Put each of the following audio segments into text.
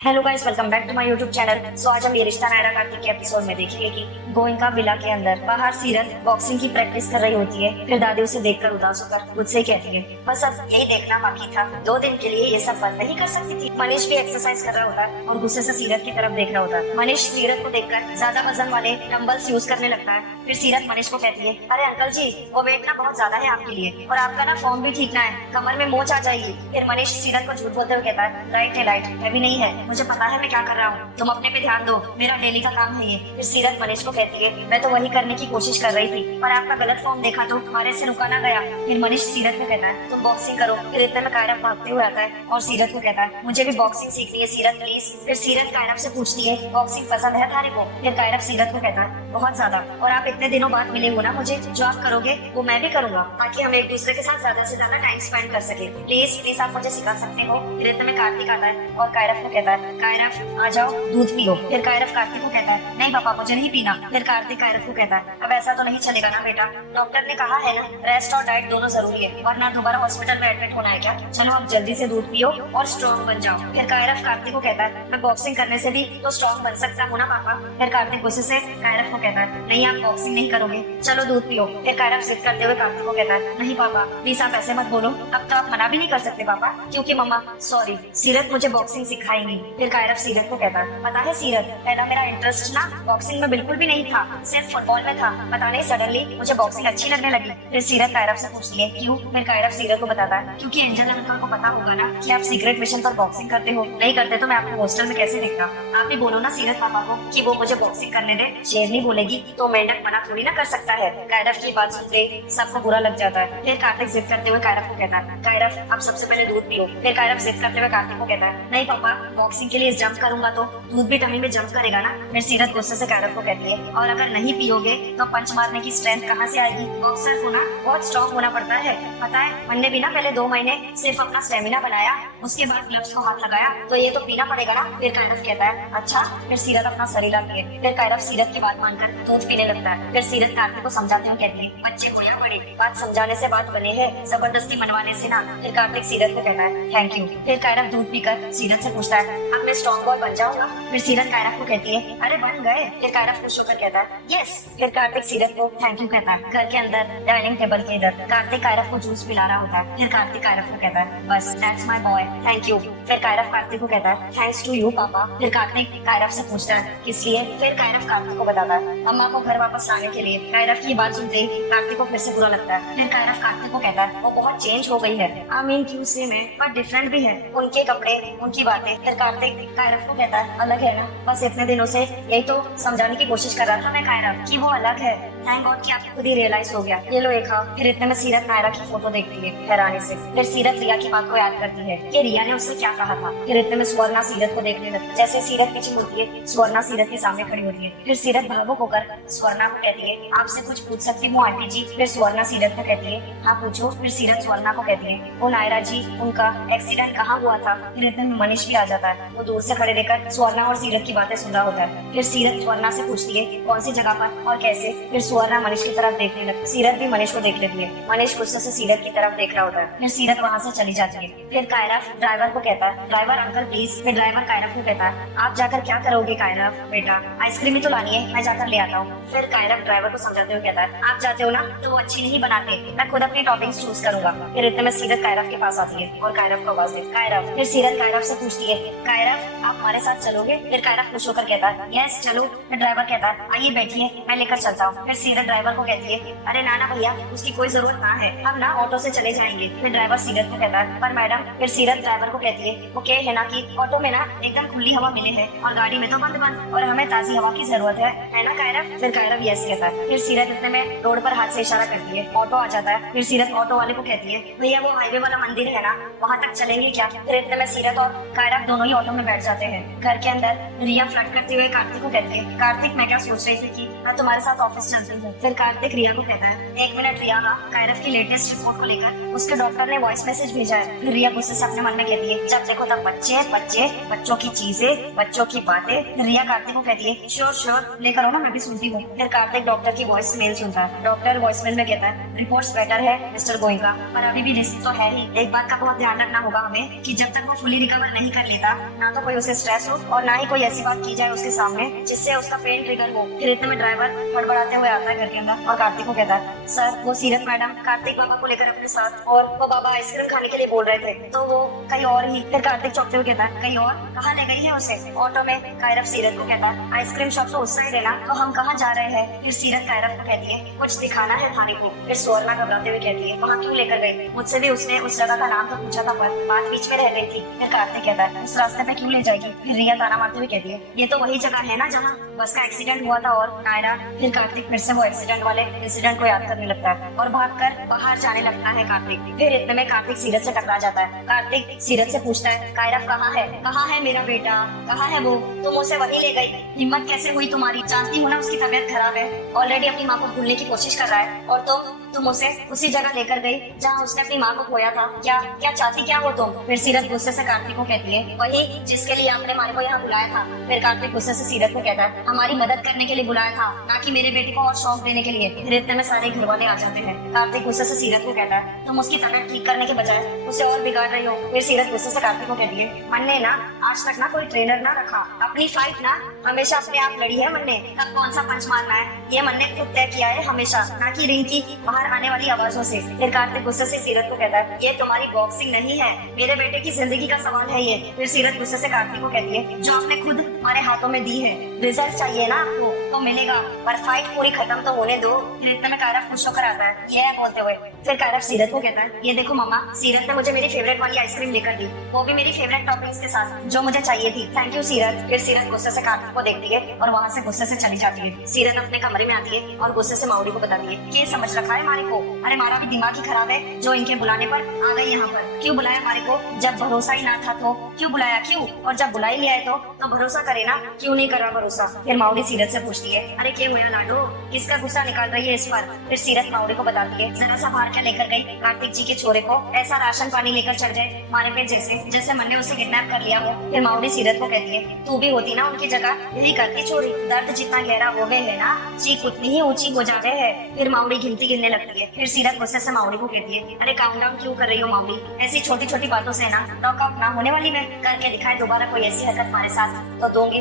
Hello guys, welcome back to my YouTube channel. So आज हम ये रिश्ता नायरा कार्तिक के एपिसोड में देखेंगे कि गोइंका विला के अंदर बाहर सीरत बॉक्सिंग की प्रैक्टिस कर रही होती है। फिर दादी उसे देखकर उदास होकर मुझसे कहती है, बस अब यही देखना बाकी था, 2 दिन के लिए ये सब बंद नहीं कर सकती थी। मनीष भी एक्सरसाइज कर रहा होता है और गुस्से से सीरत की तरफ देख रहा होता है। मनीष सीरत को देखकर ज्यादा वजन वाले डंबल्स यूज करने लगता है। फिर सीरत मनीष को कहती है, अरे अंकल जी, वो वेट ना बहुत ज्यादा है आपके लिए, और आपका ना फॉर्म भी ठीक ना है, कमर में मोच आ जाएगी। फिर मनीष सीरत को झूठ बोलते हुए कहता है, राइट है लाइट, हैवी नहीं है, मुझे पता है मैं क्या कर रहा हूँ, तुम अपने पे ध्यान दो, मेरा डेली का काम है ये। फिर सीरत मनीष को कहती है, मैं तो वही करने की कोशिश कर रही थी, पर आपका गलत फॉर्म देखा तो तुम्हारे से रुका ना गया। फिर मनीष सीरत को कहता है, तुम बॉक्सिंग करो। फिर इतने में कायरव भागते हुए आता है और सीरत को कहता है, मुझे भी बॉक्सिंग सीखनी है सीरत प्लीज। फिर सीरत कायरव से पूछती है, बॉक्सिंग पसंद है तारे को? फिर कायरव सीरत को कहता है, बहुत ज्यादा, और आप इतने दिनों बाद मिले हो ना मुझे, जो आप करोगे वो मैं भी करूंगा, ताकि हम एक दूसरे के साथ ज्यादा से ज्यादा टाइम स्पेंड कर सके। प्लीज प्लीज आप मुझे सिखा सकते हो। फिर इतने में कार्तिक आता है और कायरव को कहता है, कायरव आ जाओ, दूध पियो। फिर कायरव कार्तिक को कहता है, नहीं पापा मुझे नहीं पीना। फिर कार्तिक कायरव को कहता है, अब ऐसा तो नहीं चलेगा ना बेटा, डॉक्टर ने कहा है ना, रेस्ट और डाइट दोनों जरूरी है, वरना दोबारा हॉस्पिटल में एडमिट होना है क्या। चलो अब जल्दी से दूध पियो और स्ट्रॉन्ग बन जाओ। फिर कायरव कार्तिक को कहता है, मैं बॉक्सिंग करने से भी तो स्ट्रॉन्ग बन सकता हूँ ना पापा। फिर कार्तिक गुस्से से कायरव को कहता है, नहीं आप बॉक्सिंग नहीं करोगे, चलो दूध पियो। फिर कायरव जिद करते हुए कार्तिक को कहता है, नहीं पापा प्लीज आप ऐसे मत बोलो, अब तो आप मना भी नहीं कर सकते पापा, क्योंकि मम्मा सॉरी, सीरत मुझे बॉक्सिंग सिखाएंगी। फिर कायरव सीरत को कहता है, पता है सीरत, पहला मेरा इंटरेस्ट ना बॉक्सिंग में बिल्कुल भी नहीं था, सिर्फ फुटबॉल में था, पता नहीं सडनली मुझे बॉक्सिंग अच्छी लगने लगी। फिर सीरत कायरव से पूछती है, क्यों? फिर कायरव सीरत को बताता है, क्योंकि एंजल अंकल को पता होगा ना कि आप सीक्रेट मिशन पर बॉक्सिंग करते हो, नहीं करते तो मैं आपको हॉस्टल में कैसे देखता। आप भी बोलो ना सीरत पापा को कि वो मुझे बॉक्सिंग करने दे। शेरनी बोलेगी तो मेंढक मना थोड़ी ना कर सकता है। कायरव की बात सुनते सबको बुरा लग जाता है। फिर कार्तिक जिद करते हुए कायरव को कहता है, कायरव आप सबसे पहले दूध पियो। फिर कायरव जिद करते हुए कार्तिक को कहता है, नहीं पापा बॉक्सिंग के लिए जंप करूंगा तो दूध भी टमी में जंप करेगा ना। फिर सीरत गुस्से से कायरव को कहती है, और अगर नहीं पियोगे तो पंच मारने की स्ट्रेंथ कहाँ से आएगी? बॉक्सर को ना बहुत स्ट्रॉन्ग होना पड़ता है, पता है मैंने भी ना पहले 2 महीने सिर्फ अपना स्टेमिना बनाया, उसके बाद ग्लव्स को हाथ लगाया, तो ये तो पीना पड़ेगा ना। फिर कायरव कहता है, अच्छा। फिर सीरत अपना शरीर आती है। फिर कायरव सीरत की बात मानकर दूध पीने लगता है। फिर सीरत कार्तिक को समझाते हुए कहती है, बच्चे हो या बड़े, बात समझाने से बात बने है, जबरदस्ती मनवाने से ना। फिर कार्तिक सीरत को कहता है, थैंक यू। फिर कायरव दूध पीकर सीरत से पूछता है, अब मैं स्ट्रॉन्ग बॉय बन जाऊंगा? फिर सीरत कायरव को कहती है, अरे बन गए। फिर कायरव खुश होकर कहता है, यस। फिर कार्तिक सीरत को थैंक यू कहता है। घर के अंदर डाइनिंग टेबल के इधर कार्तिक कायरव को जूस पिला रहा होता है। फिर कार्तिक कायरव को कहता है, बस that's my boy, thank you. फिर कायरव कार्तिक को कहता है, थैंक्स टू यू पापा। फिर कार्तिक कायरव से पूछता है, किस लिए? फिर कायरव कार्तिक को बताता है, अम्मा को घर वापस लाने के लिए। कायरव की बात सुनते ही कार्तिक को फिर से बुरा लगता है। फिर कायरव कार्तिक को कहता है, वो बहुत चेंज हो गई है, आई मीन क्यों सेम है पर डिफरेंट भी है, उनके कपड़े, उनकी बातें। फिर कार्तिक कायरव को कहता है, अलग है ना, बस इतने दिनों से यही तो समझाने की कोशिश कर रहा था मैं कायरव कि वो अलग है। थैंक गॉड कि आपको खुद ही रियलाइज हो गया, ये लो एक खाओ। फिर इतने में सीरत नायरा की फोटो देखती है हैरानी से। फिर सीरत रिया की बात को याद करती है कि रिया ने उससे क्या कहा था। फिर इतने में स्वर्णा सीरत को देखने लगती है। जैसे सीरत पीछे मुड़ती है, स्वर्णा सीरत के सामने खड़ी होती है। फिर सीरत भावुक होकर स्वर्णा को कहती है, आपसे कुछ पूछ सकती हूँ आंटी जी? फिर स्वर्णा सीरत को कहती है, हाँ पूछो। फिर सीरत स्वर्णा को कहती है, वो नायरा जी उनका एक्सीडेंट कहाँ हुआ था? फिर इतने में मनीष भी आ जाता है। वो दूर से खड़े रहकर स्वर्णा और सीरत की बातें सुन रहा होता है। फिर सीरत स्वर्णा से पूछती है, कौन सी जगह पर और कैसे? फिर स्वर्णा मनीष की तरफ देखने लगती है। सीरत भी मनीष को देख लेती है। मनीष गुस्से से सीरत की तरफ देख रहा होता है। फिर सीरत वहाँ से चली जाती है। फिर कायरव ड्राइवर को कहता है, ड्राइवर अंकल प्लीज। फिर ड्राइवर कायरव को कहता है, आप जाकर क्या करोगे कायरव? बेटा आइसक्रीम ही तो लानी है, मैं जाकर ले आता हूँ। फिर कायरव ड्राइवर को समझाते हुए कहता है, आप जाते हो ना तो वो अच्छी नहीं बनाते, मैं खुद अपनी टॉपिंग्स चूज करूंगा। फिर इतने में सीरत कायरव के पास आती है और कायरव को आवाज दे, कायरव। फिर सीरत कायरव से पूछती है, कायरव आप हमारे साथ चलोगे? फिर कायरव खुश होकर कहता है, यस चलो। फिर ड्राइवर कहता है, आइए बैठिए मैं लेकर चलता हूँ। फिर सीरत ड्राइवर को कहती है, अरे ना भैया उसकी कोई जरूरत ना है, हम ना ऑटो से चले जाएंगे। फिर ड्राइवर सीरत को कहता है, पर मैडम। फिर सीरत ड्राइवर को कहती है, वो कह है ना कि ऑटो में ना एकदम खुली हवा मिले है और गाड़ी में तो बंद बंद, और हमें ताजी हवा की जरूरत है ना कायरव? फिर कायरव यस कहता है। फिर सीरत इतने में रोड पर हाथ से इशारा करती है, ऑटो आ जाता है। फिर सीरत ऑटो वाले को कहती है, भैया वो हाईवे वाला मंदिर है ना, वहाँ तक चलेंगे क्या? फिर इतने में सीरत और कायरव दोनों ही ऑटो में बैठ जाते हैं। घर के अंदर रिया फ्लर्ट करते हुए कार्तिक को कहती है, कार्तिक मैं क्या सोच रही थी कि मैं तुम्हारे साथ ऑफिस चलती हूँ। फिर कार्तिक रिया को कहता है, 1 मिनट रिया, कायरव की लेटेस्ट रिपोर्ट को लेकर उसके डॉक्टर ने वॉइस मैसेज भेजा है। फिर रिया गुस्से से अपने मन में कहती है, जब देखो तब बच्चे बच्चे, बच्चों की चीजें, बच्चों की बातें। फिर रिया कार्तिक को कहती है, श्योर श्योर लेकर आओ ना, मैं भी सुनती हूँ। फिर कार्तिक डॉक्टर की वॉइस मेल सुनता है। डॉक्टर वॉइस मेल में कहता है, रिपोर्ट्स बेटर है मिस्टर गोइंका, पर अभी भी रिस्क तो है ही। एक बात का बहुत ध्यान रखना होगा हमें कि जब तक वो फुली रिकवर नहीं कर लेता, ना तो कोई उसे स्ट्रेस हो और ना ही कोई ऐसी बात की जाए उसके सामने जिससे उसका पेन ट्रिगर हो। फिर इतने में ड्राइवर हड़बड़ाते हुए आता है घर के अंदर और कार्तिक को कहता है, सर वो सीरत मैडम कार्तिक बाबा को लेकर अपने साथ, और वो बाबा आइसक्रीम खाने के लिए बोल रहे थे, तो वो कहीं और ही। फिर कार्तिक चौंकते हुए कहता है, कहीं और? कहाँ ले गई है उसे? ऑटो में। कायरव सीरत को कहता है, आइसक्रीम शॉप तो उस साइड है ना, तो हम कहाँ जा रहे हैं? फिर सीरत कायरव को कहती है, कुछ दिखाना है थाने को। फिर सुवर्णा घबराते हुए कहती है, वहाँ क्यों लेकर गई? मुझसे भी उसने उस जगह का नाम तो पूछा था, पर बात बीच में रह गई थी। फिर कार्तिक कहता है, उस रास्ते पे क्यों ले जाएगी? फिर रिया ताना मारते हुए कहती है, ये तो वही जगह है ना जहाँ बस का एक्सीडेंट हुआ था। और नायरा। फिर कार्तिक फिर से वो एक्सीडेंट वाले इंसिडेंट को याद करने लगता है और भागकर बाहर जाने लगता है कार्तिक। फिर इतने में कार्तिक सीरत से टकरा जाता है। कार्तिक सीरत से पूछता है, कायरव कहाँ है? कहाँ है मेरा बेटा? कहाँ है वो? तुम उसे वहीं ले गई? हिम्मत कैसे हुई तुम्हारी? जानती हो ना उसकी तबीयत खराब है, ऑलरेडी अपनी माँ को भूलने की कोशिश कर रहा है, और तुम उसे उसी जगह लेकर गई जहाँ उसने अपनी माँ को खोया था। क्या क्या चाहती क्या हो तुम? फिर सीरत गुस्से से कार्तिक को कहती है, वही जिसके लिए आपने मारे को यहाँ बुलाया था। फिर कार्तिक गुस्से से सीरत को कहता है, हमारी मदद करने के लिए बुलाया था, ना कि मेरे बेटे को और शौक देने के लिए। फिर इतने में सारे घर वाले आ जाते हैं। कार्तिक गुस्से से सीरत को कहता है, तुम उसकी तबीयत ठीक करने के बजाय उसे और बिगाड़ रही हो। फिर सीरत गुस्से से कार्तिक को कहती है, मन ने ना आज तक ना कोई ट्रेनर ना रखा, अपनी फाइट ना हमेशा अपने आप लड़ी है मन ने। कब कौन सा पंच मारना है ये मन ने खुद तय किया है हमेशा, ना कि रिंग की बाहर आने वाली आवाजों से। फिर कार्तिक गुस्से से सीरत को कहता है, ये तुम्हारी बॉक्सिंग नहीं है, मेरे बेटे की जिंदगी का सवाल है ये। फिर सीरत गुस्से से कार्तिक को कहती है, जो आपने खुद हमारे हाथों में दी है, रिजल्ट चाहिए ना आपको तो मिलेगा, पर फाइट पूरी खत्म तो होने दो। फिर इतने में कायरव खुश होकर आता है ये बोलते हुए। फिर कायरव सीरत को कहता है, ये देखो मम्मा, सीरत ने मुझे मेरी फेवरेट वाली आइसक्रीम लेकर दी, वो भी मेरी फेवरेट टॉपिंग्स के साथ, जो मुझे चाहिए थी। थैंक यू सीरत। फिर सीरत गुस्से से कार्तिक को देखती है और वहाँ से गुस्से से चली जाती है। सीरत अपने कमरे में आती है और गुस्से से माउरी को बताती है, ये समझ रखा है मारे को? अरे हमारा भी दिमाग ही खराब है जो इनके बुलाने पर आ गई यहाँ पर। क्यों बुलाया हमारे को? जब भरोसा ही ना था तो क्यों बुलाया? क्यों? और जब बुला ही लिया है तो भरोसा करे ना, क्यों नहीं करा भरोसा? फिर माउरी सीरत से पूछती है, अरे क्या हुआ लाडो, किसका गुस्सा निकाल रही है इस पर? फिर सीरत माउरी को बताती है, जरा सा बाहर क्या लेकर गई कार्तिक जी के छोरे को, ऐसा राशन पानी लेकर चढ़ जाए मारे पे जैसे मन ने उसे किडनैप कर लिया हो। फिर माउरी सीरत को कहती है, तू भी होती ना उनकी जगह, यही करती चोरी। दर्द जितना गहरा हो गए है ना, चीख उतनी ही ऊंची हो जाते है। फिर माउरी गिनती गिनने लगती है। फिर सीरत गुस्से से माउरी को कहती है, अरे काउंट डाउन क्यों कर रही हो माउरी? ऐसी छोटी छोटी बातों से ना नॉकआउट ना होने वाली मैं। करके दिखाए दोबारा कोई ऐसी हरकत हमारे साथ तो दूंगी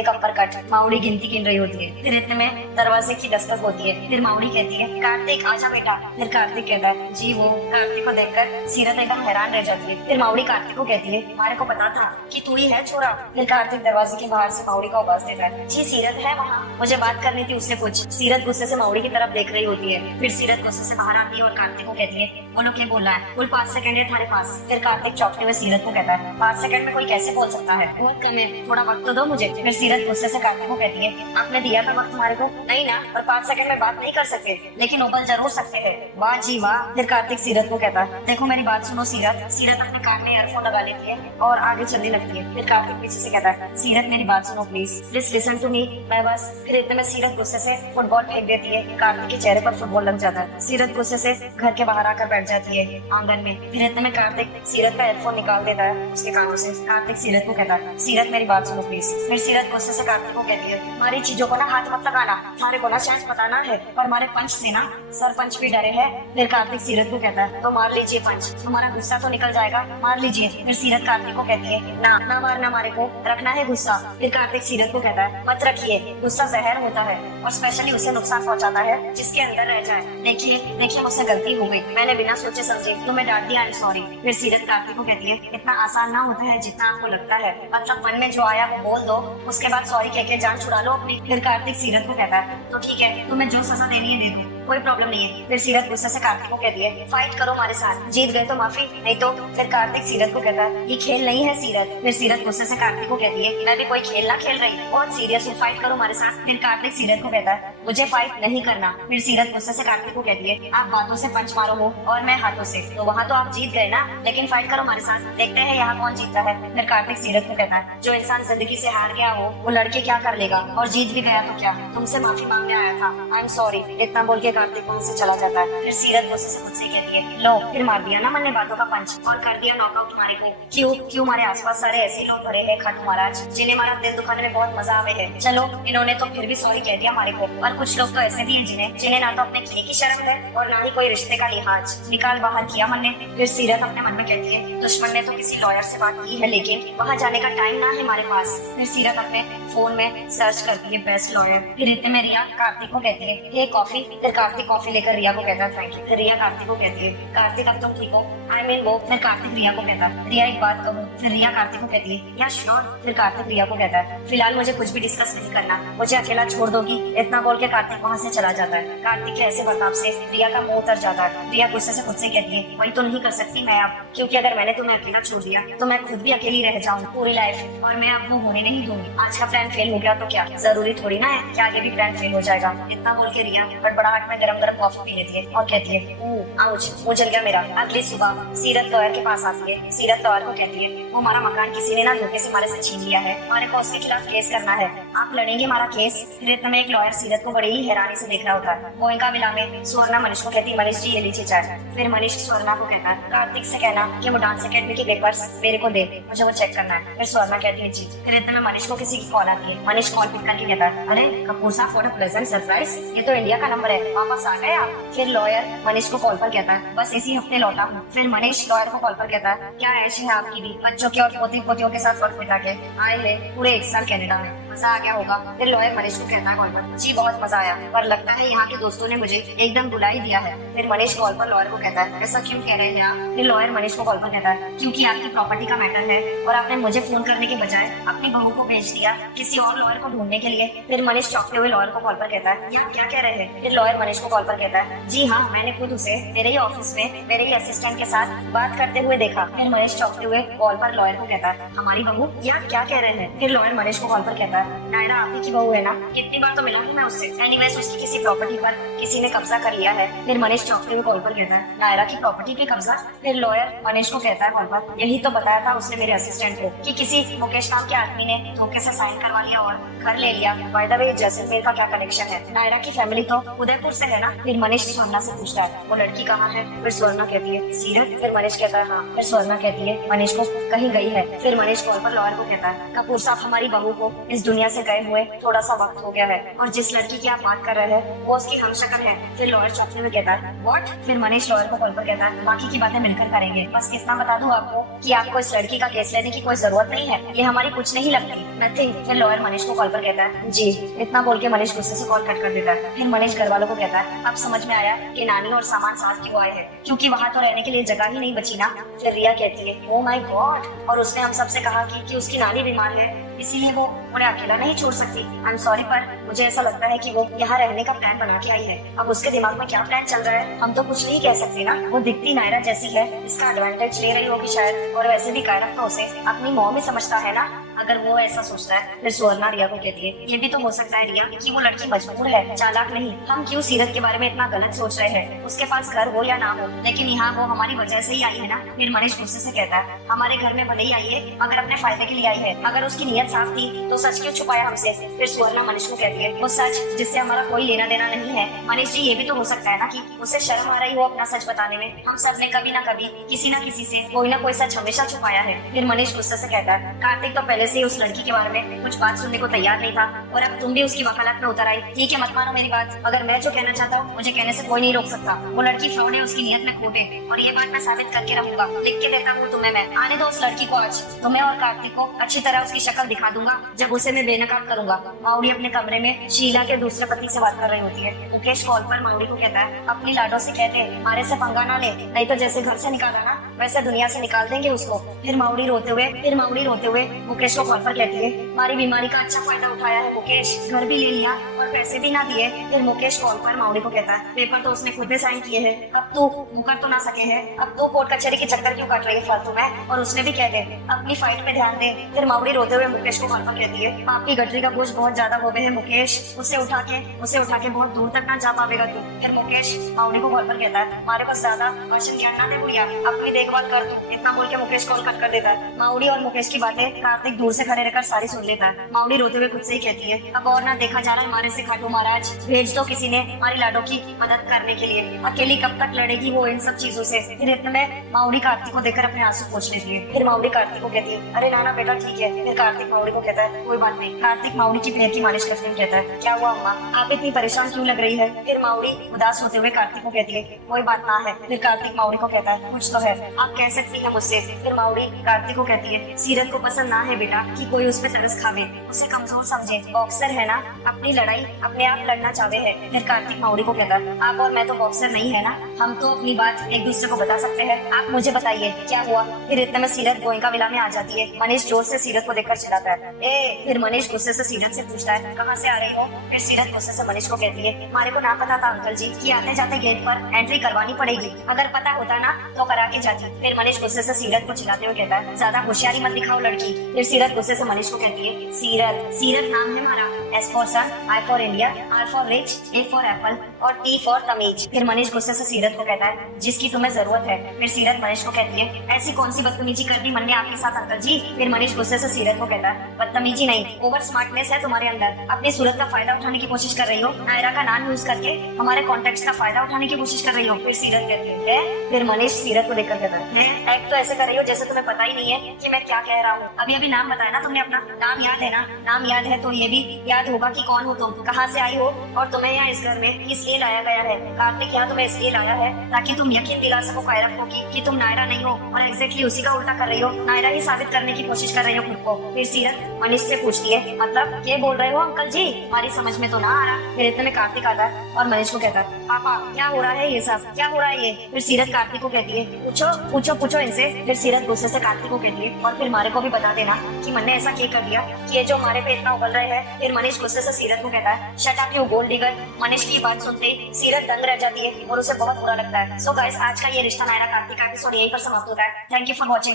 एक अपर कट। माउरी गिनती गिन रही होती है। फिर इतने में दरवाजे की दस्तक होती है। फिर माउरी कहती है, कार्तिक आजा बेटा। फिर कार्तिक कहता है, जी वो। कार्तिक को देखकर सीरत एकदम हैरान रह जाती है। फिर माउरी कार्तिक को कहती है, हमारे को पता था कि तू ही है छोरा। फिर कार्तिक दरवाजे के बाहर से माउरी को आवाज देता है, जी सीरत है वहाँ, मुझे बात करनी थी उससे कुछ। सीरत गुस्से से माउरी की तरफ देख रही होती है। फिर सीरत गुस्से से बाहर आती है और कार्तिक को कहती है, बोलो क्या बोलना है? कुल 5 सेकंड है तुम्हारे पास। फिर कार्तिक चौंकते हुए सीरत को कहता है, 5 सेकंड में कोई कैसे बोल सकता है? बहुत कम है, थोड़ा वक्त तो दो मुझे। फिर सीरत गुस्से से कार्तिक को कहती है, आपने दिया था वक्त तुम्हारे को? नहीं ना, और 5 सेकंड में बात नहीं कर सकते, लेकिन उबल जरूर सकते हैं। वाह जी वाह। फिर कार्तिक सीरत को कहता है, देखो मेरी बात सुनो सीरत। सीरत अपने कान में ईयरफोन लगा लेती है और आगे चलने लगती है। फिर कार्तिक पीछे से कहता है, सीरत मेरी बात सुनो प्लीज लिसन टू मी, मैं बस। फिर इतने में सीरत गुस्से से फुटबॉल फेंक देती है। कार्तिक के चेहरे पर फुटबॉल लग जाता है। सीरत गुस्से से घर के बाहर आकर बैठ जाती है आंगन में। फिर इतने में कार्तिक सीरत का ईयरफोन निकाल देता है उसके कानों से। कार्तिक सीरत को कहता है, सीरत मेरी बात सुनो प्लीज। फिर सीरत गुस्से से कार्तिक को कहती है, हमारी चीजों को ना हाथ मत लगाना, हमारे को ना शायद बताना है, पर हमारे पंच से ना सरपंच भी डरे हैं। फिर कार्तिक सीरत को कहता है, तो मार लीजिए पंच, तुम्हारा गुस्सा तो निकल जाएगा, मार लीजिए। फिर सीरत कार्तिक को कहती है, ना मारना, हमारे को रखना है गुस्सा। फिर कार्तिक सीरत को कहता है, मत रखिए, गुस्सा जहर होता है और स्पेशली उसे नुकसान पहुंचाता है जिसके अंदर रह जाए। देखिए मुझसे गलती हो गई, मैंने बिना सोचे समझे तुम्हें डांट दिया, आई एम सॉरी। फिर सीरत कार्तिक को कहती है, इतना आसान ना होता है जितना आपको लगता है, मतलब मन में जो आया वो बोल दो, उसके बाद सॉरी कह के जान छुड़ा लो अपनी। फिर कार्तिक सीरत को कहता है, तो ठीक है, तुम्हें जो सजा देनी है दे दो, कोई प्रॉब्लम नहीं है। फिर सीरत गुस्से से कार्तिक को कहती है, फाइट करो हमारे साथ, जीत गए तो माफी, नहीं तो। फिर कार्तिक सीरत को कहता है, ये खेल नहीं है सीरत। फिर सीरत गुस्से से कार्तिक को कहती है, मैं भी कोई खेल ना खेल रही, बहुत सीरियस हूँ, फाइट करो हमारे साथ। फिर कार्तिक सीरत को कहता है, मुझे फाइट नहीं करना। फिर सीरत गुस्से से कार्तिक को कहती है, आप बातों से पंच मारो हो और मैं हाथों से, तो वहाँ तो आप जीत गए ना, लेकिन फाइट करो हमारे साथ, देखते हैं यहाँ कौन जीतता है। फिर कार्तिक सीरत को कहता है, जो इंसान जिंदगी से हार गया हो वो लड़के क्या कर लेगा, और जीत भी गया तो क्या, तुमसे माफी मांगने आया था, आई एम सॉरी, इतना बोल के कार्तिक वहाँ से चला जाता है। फिर सीरत गुस्से से खुद से कहती है, लो फिर मार दिया ना मैंने बातों का पंच और कर दिया नॉकआउट तुम्हारे को। क्यों हमारे आसपास सारे ऐसे लोग भरे हैं खाटू महाराज जिन्हें हमारा दिल दुखाने में बहुत मजा आवे है। चलो इन्होंने तो फिर भी सॉरी कह दिया हमारे को, और कुछ लोग तो ऐसे भी हैं जिन्हें ना तो अपने किए की शर्म है और ना ही कोई रिश्ते का लिहाज। निकाल बाहर किया मन ने। फिर सीरत अपने मन में कहती है, दुश्मन ने तो किसी लॉयर से बात की है लेकिन वहाँ जाने का टाइम ना है हमारे पास। फिर सीरत अपने फोन में सर्च करती है बेस्ट लॉयर। फिर इतने में रिया कार्तिक को कहती है, ये कॉफी। फिर कार्तिक कॉफी लेकर रिया को कहता है, थैंक यू। फिर रिया कार्तिक को कहती है, कार्तिक अब तुम ठीक हो? आई मीन वो। फिर कार्तिक रिया को कहता है, रिया एक बात कहूँ? फिर रिया कार्तिक को कहती है, या श्योर। फिर कार्तिक रिया को कहता है, फिलहाल मुझे कुछ भी डिस्कस नहीं करना, मुझे अकेला छोड़ दोगी? इतना बोल के कार्तिक वहाँ से चला जाता है। कार्तिक के ऐसे बर्ताव से रिया का मुंह उतर जाता है। रिया गुस्से से खुद से कहती है, वही तो नहीं कर सकती मैं अब, क्योंकि अगर मैंने तुम्हें अकेला छोड़ दिया तो मैं खुद भी अकेली रह जाऊँ पूरी लाइफ, और मैं अब वो होने नहीं दूंगी। आज का प्लान फेल हो गया तो क्या जरूरी थोड़ी ना है कि आगे भी प्लान फेल हो जाएगा। इतना बोल के रिया बड़बड़ाहट में गरम गरम कॉफी पी लेती है और कहती है, आउच, मुंह जल गया मेरा। अगली सुबह सीरत लॉयर के पास आती है। सीरत लॉयर को कहती है, वो हमारा मकान किसी ने ना धोखे से हमारे से छीन लिया है, हमारे को उसके खिलाफ केस करना है, आप लड़ेंगे हमारा केस? फिर इतने में एक लॉयर सीरत को बड़ी ही हैरानी से देख रहा होता है। गोयनका विला में स्वर्णा मनीष को कहती है, मनीष जी ये लीजिए चाय। फिर मनीष स्वर्णा को कहता है, कार्तिक से कहना कि वो डांस अकेडमी के पेपर्स मेरे को दे, मुझे वो चेक करना है। फिर स्वर्णा कहती है, जी। फिर इतने में मनीष को किसी की कॉल आती है। मनीष कॉल पिक करके कहता है, अरे कपूर साहब, व्हाट अ प्लेजेंट सरप्राइज, ये तो इंडिया का नंबर है, वापस आ गए आप? फिर लॉयर मनीष को कॉल पर कहता है, बस इसी हफ्ते लौटा हूँ। फिर मनीष लॉयर को कॉल पर कहता है, क्या ऐश है आपकी भी, बच्चों के और पोती पोतियों के साथ वक्त बिता के आए हैं पूरे 1 साल कनाडा में, मजा आ गया होगा? फिर लॉयर मनीष को कहता है कॉल पर, जी बहुत मजा आया, पर लगता है यहाँ के दोस्तों ने मुझे एकदम बुला ही दिया है। फिर मनीष कॉल पर लॉयर को कहता है, ऐसा क्यों कह रहे हैं आप? फिर लॉयर मनीष को कॉल पर कहता है, क्योंकि आपकी प्रॉपर्टी का मैटर है और आपने मुझे फोन करने के बजाय अपनी बहू को भेज दिया किसी और लॉयर को ढूंढने के लिए। फिर मनीष चौंकते हुए लॉयर को कॉल पर कहता है, ये आप क्या कह रहे हैं? फिर लॉयर मनीष को कॉल पर कहता है, जी हाँ, मैंने खुद उसे मेरे ही ऑफिस में मेरे ही असिस्टेंट के साथ बात करते हुए देखा। फिर मनीष चौंकते हुए कॉल पर लॉयर को कहता है, हमारी बहू? ये आप क्या कह रहे हैं? फिर लॉयर मनीष को कॉल पर कहता है, नायरा आप की बहू है ना, कितनी बार तो मिला हूँ मैं उससे, एनीवेज उसकी किसी प्रॉपर्टी पर किसी ने कब्जा कर लिया है। फिर मनीष चौंकते हुए कॉल पर कहता है, नायरा की प्रॉपर्टी पे कब्जा? फिर लॉयर मनीष को कहता है कॉल पर, यही तो बताया था उसने मेरे असिस्टेंट को कि किसी मुकेश नाम के आदमी ने धोखे से साइन करवा लिया और घर ले लिया। बाय द वे जैसलमेर का क्या कनेक्शन है? नायरा की फैमिली तो उदयपुर से है ना? फिर मनीष स्वर्णा से पूछता है, वो लड़की कहाँ है? फिर स्वर्णा कहती है, सीरत। फिर मनीष कहता है, हाँ। फिर स्वर्णा कहती है, मनीष को कहीं गई है। फिर मनीष कॉल पर लॉयर को कहता है, कपूर साहब, हमारी बहू को इस दुनिया से गए हुए थोड़ा सा वक्त हो गया है और जिस लड़की की आप बात कर रहे हैं वो उसकी हमशक्ल है। फिर लॉयर चौंकते हुए कहता है, व्हाट? फिर मनीष लॉयर को कॉल पर कहता है, बाकी की बातें मिलकर करेंगे, बस इतना बता दूं आपको कि आपको इस लड़की का केस लेने की कोई जरूरत नहीं है, ये हमारी कुछ नहीं लगती, नथिंग। फिर लॉयर मनीष को कॉल पर कहता है, जी। इतना बोल के मनीष गुस्से से कॉल कट कर देता है। फिर मनीष घर वालों को कहता है, अब समझ में आया कि नानी और सामान साथ क्यों आए हैं, क्योंकि वहाँ तो रहने के लिए जगह ही नहीं बची ना। फिर रिया कहती है, ओ माय गॉड, और उसने हम सबसे कहा कि उसकी नानी बीमार है इसीलिए वो उन्हें अकेला नहीं छोड़ सकती। आई एम सॉरी, पर मुझे ऐसा लगता है कि वो यहाँ रहने का प्लान बना के आई है। अब उसके दिमाग में क्या प्लान चल रहा है हम तो कुछ नहीं कह सकते ना। वो दिखती नायरा जैसी है, इसका एडवांटेज ले रही होगी शायद, और वैसे भी कायरफ तो उसे अपनी मॉम ही समझता है ना, अगर वो ऐसा सोचता है। फिर स्वर्णा रिया को कहती है, ये भी तो हो सकता है रिया कि वो लड़की मजबूर है, चालाक नहीं। हम क्यों सीरत के बारे में इतना गलत सोच रहे हैं? उसके पास घर हो या ना हो, लेकिन यहाँ वो हमारी वजह से ही आई है ना। फिर मनीष गुस्से से कहता है, हमारे घर में भले ही आई है मगर अपने फायदे के लिए आई है, अगर उसकी नीयत साफ थी तो सच क्यों छुपाया हमसे? फिर स्वर्णा मनीष को कहती है, वो सच जिससे हमारा कोई लेना देना नहीं है। मनीष जी, ये भी तो हो सकता है ना कि उसे शर्म आ रही हो अपना सच बताने में। हम सब ने कभी ना कभी किसी ना किसी से कोई ना कोई सच हमेशा छुपाया है। फिर मनीष गुस्से से कहता है, कार्तिक तो पहले से ही उस लड़की के बारे में कुछ बात सुनने को तैयार नहीं था और अब तुम भी उसकी वकालत में उतर आई। ठीक है, मत मानो मेरी बात, अगर मैं जो कहना चाहता हूँ मुझे कहने से कोई नहीं रोक सकता। वो लड़की फ्रॉड है, उसकी नीयत में खोट है और ये बात मैं साबित करके रहूंगा। लिख के देता हूँ तुम्हें मैं। आने दो उस लड़की को, आज तुम्हें और कार्तिक को अच्छी तरह उसकी शक्ल दिखा दूंगा जब उसे मैं बेनकाब करूंगा। माउड़ी अपने कमरे में शीला के दूसरे पति से बात कर रही होती है। मुकेश कॉल पर माउड़ी को कहता है, अपनी लाडो से कहते हैं हमारे से पंगा ना ले, नहीं तो जैसे घर से निकाला ना वैसे दुनिया से निकाल देंगे उसको। फिर माउड़ी रोते हुए मुकेश को कॉल पर कहती है, हमारी बीमारी का अच्छा फायदा उठाया है मुकेश, घर भी ले लिया और पैसे भी ना दिए। फिर मुकेश कॉल पर माउड़ी को कहता है, पेपर तो उसने खुद ही साइन किए हैं, अब तू मुकर तो ना सके है, अब तू कोर्ट कचहरी के चक्कर क्यों काट रही है फालतू में, और उसने भी कह दे अपनी फाइट पे ध्यान दे। फिर माउड़ी रोते हुए मुकेश को कॉल पर कहती है, आपकी गठरी का बोझ बहुत ज्यादा हो गए है मुकेश, उसे उठा के बहुत दूर तक ना जा पाएगा तू। फिर मुकेश माउड़ी को कॉल पर कहता है, हमारे पास ज्यादा भाषण ज्ञान ना दे बुढ़िया, अपनी देखभाल कर तू। इतना बोल के मुकेश कॉल कट बंद कर देता है। माउडी और मुकेश की बातें कार्तिक दूर से खड़े रहकर सारी सुन लेता है। माउडी रोते हुए खुद से ही कहती है, अब और ना देखा जा रहा है हमारे से खाटू महाराज, भेज दो किसी ने हमारी लाडो की मदद करने के लिए। अकेली कब तक लड़ेगी वो इन सब चीजों से। फिर इतने में माउडी कार्तिक को देखकर अपने आंसू पोंछ लेती है। फिर माउडी कार्तिक को कहती है, अरे नाना बेटा ठीक है। फिर कार्तिक माउडी को कहता है, कोई बात नहीं। कार्तिक माउडी की पैर की मालिश करते हुए कहता है, क्या हुआ अम्मा, आप इतनी परेशान क्यों लग रही है। फिर माउडी उदास होते हुए कार्तिक को कहती है, कोई बात ना है। फिर कार्तिक माउडी को कहता है, कुछ तो है, आप कह सकती है मुझसे। फिर माउडी कार्तिक को कहती है, सीरत को पसंद ना है बेटा कि कोई उस पर तरस खावे, उसे कमजोर समझे, बॉक्सर है ना, अपनी लड़ाई अपने आप लड़ना चाहते हैं। फिर कार्तिक माउडी को कहता है, आप और मैं तो बॉक्सर नहीं है ना, हम तो अपनी बात एक दूसरे को बता सकते हैं, आप मुझे बताइए क्या हुआ। फिर इतने में सीरत गोयनका विला में आ जाती है। मनीष जोर से सीरत को देखकर चिल्लाता है, ए। फिर मनीष गुस्से से सीरत से पूछता है, कहाँ से आ रही हो। फिर सीरत गुस्से से मनीष को कहती है, हमारे को ना पता था अंकल जी कि आते जाते गेट पर एंट्री करवानी पड़ेगी, अगर पता होता ना तो करा के जाती। फिर मनीष गुस्से से सीरत को चिल्लाते हुए कहता है, ज्यादा होशियारी मत दिखाओ लड़की। फिर सीरत गुस्से से मनीष को कहती है, सीरत सीरत नाम है हमारा, S for son, I for India, R for rich, A for apple और T फॉर तमीज। फिर मनीष गुस्से से सीरत को कहता है, जिसकी तुम्हें जरूरत है। फिर सीरत मनीष को कहती है, ऐसी कौन सी बदतमीजी कर दी मन ने आपके साथ अंकल जी। फिर मनीष गुस्से से सीरत को कहता है, बदतमीजी नहीं, ओवर स्मार्टनेस है तुम्हारे अंदर, अपनी सूरत का फायदा उठाने की कोशिश कर रही हो, नायरा का नाम यूज करके हमारे कॉन्टेक्ट का फायदा उठाने की कोशिश कर रही हो। फिर सीरत कहती है। फिर मनीष सीरत को देखकर कहता है, एक्ट तो ऐसे कर रही हो जैसे तुम्हें पता ही नहीं है कि मैं क्या कह रहा हूँ। अभी अभी नाम बताया ना तुमने अपना, नाम याद है ना, नाम याद है तो ये भी याद होगा कि कौन हो तुम, कहाँ से आई हो और तुम्हें यहाँ इस घर में इसलिए लाया गया है। कार्तिक यहाँ तुम्हें इसलिए लाया है ताकि तुम यकीन दिला सको कायरफ को कि तुम नायरा नहीं हो और एग्जैक्टली उसी का उल्टा कर रही हो, नायरा ही साबित करने की कोशिश कर रही हो खुद को। फिर सीरत मनीष से पूछती है, मतलब ये बोल रहे हो अंकल जी, हमारी समझ में तो ना आ रहा। फिर इतने में कार्तिक आता है और मनीष को कहता है, पापा क्या हो रहा है ये सब, क्या हो रहा है ये। फिर सीरत कार्तिक को कहती है, पूछो पूछो पूछो इनसे। फिर सीरत गुस्से से कार्तिक को कहती है, और फिर मारे को भी बता देना कि मन ने ऐसा क्या कर दिया कि ये जो हमारे पे इतना उबल रहे हैं। फिर मनीष गुस्से से सीरत को कहता है, shut up you gold digger. Manish की बात सुनते सीरत दंग रह जाती है और उसे बहुत बुरा लगता है। सो गाइस, आज का ये रिश्ता नायरा कार्तिक का एपिसोड यहीं पर समाप्त होता है। Thank you for watching.